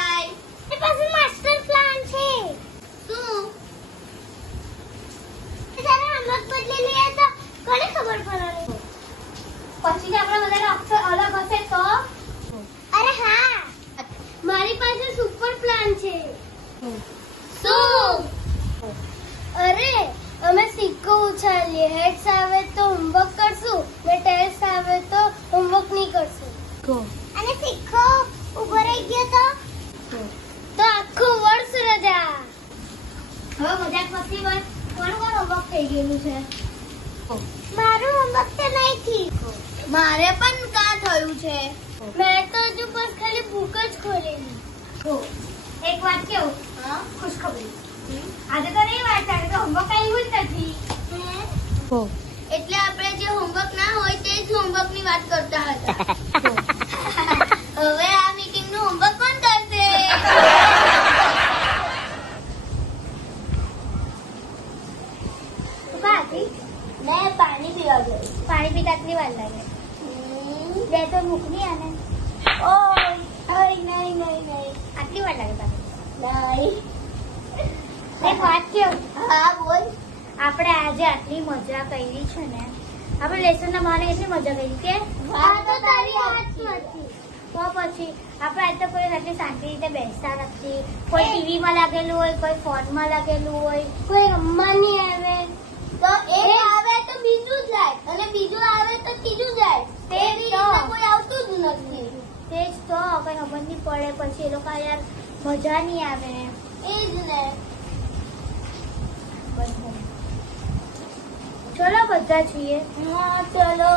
જાય. એ પાસે master plan છે. શું? તારે હમણાં બદલી લઈએ તો કોને ખબર પડે? પછી આપણા બધાના અક્ષર અલગ હશે તો? અરે હા, મારી પાસે સુપર પ્લાન છે. શું? અરે અમે સિક્કો ઉછાલીએ. હેડ્સ આવે તો હોમવર્ક કરશું ને ટેલ્સ આવે તો હોમવર્ક નહીં કરશું. અને સિક્કો ઉભો રહી ગયો તો આખું વર્ષ રજા. હવે મજાક મસ્તી બંધ. કોણ હોમવર્ક થઈ ગયેલું છે? મારું હોમવર્ક તો નહીં થયું. મારે પણ કા થયું છે. મેં તો હજુ બસ ખાલી બુક જ ખોલેલી. એક વાત કેવું? ખુશખબરી. આજે તો નહીં વાત ચાલે તો હોમવર્ક આવ્યું જ નથી. એટલે આપણે જે હોમવર્ક ના હોય તે જ હોમવર્ક ની વાત કરતા હતા. હવે આ મીટિંગ નું હોમવર્ક કોણ કરશે? મેં પાણી પીવા ગઈ. પાણી પીતા આટલી વાર લાગે? બે તો મૂકની આને. નહીં. આટલી વાર લાગે પાણી? નહીં. એક વાત કેવું? હા બોલ. આપણે આજે આટલી મજા કરી છે ને, આપણે લેસન ના બહાને એટલી મજા કરી કે આ તો તારી હાથમાં હતી. તો પછી આપણે આજે તો કોઈ આટલી શાંતિ રીતે બેસતા નથી. કોઈ ટીવી માં લાગેલું હોય, કોઈ ફોન માં લાગેલું હોય. કોઈ રમવા નહીં આવે તો એક આવે તો બીજું જાય અને બીજું આવે તો ત્રીજું જાય. તે જ તો. કોઈ આવતું જ નથી. તે જ તો કઈ ખબર નહીં પડે. પછી એ લોકો યાર મજા નહીં આવે. એ જ ને. ચલો બધા છીએ. હા ચલો.